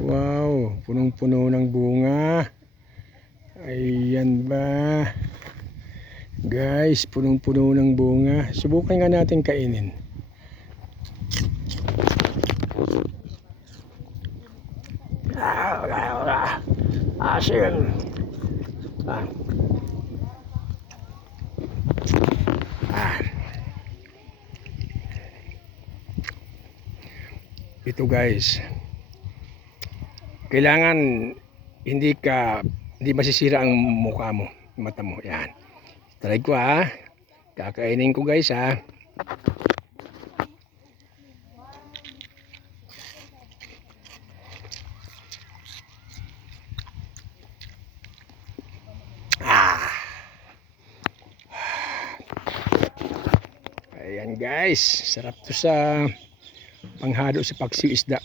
Wow, punong-puno ng bunga. Ayan ba? Guys, punong-puno ng bunga. Subukan nga natin kainin. Asin. Ito guys, kailangan hindi masisira ang mukha mo, mata mo. Yan. Try ko ha. Kakainin ko guys ha. Ayan guys, sarap to sa panghalo sa paksiw isda.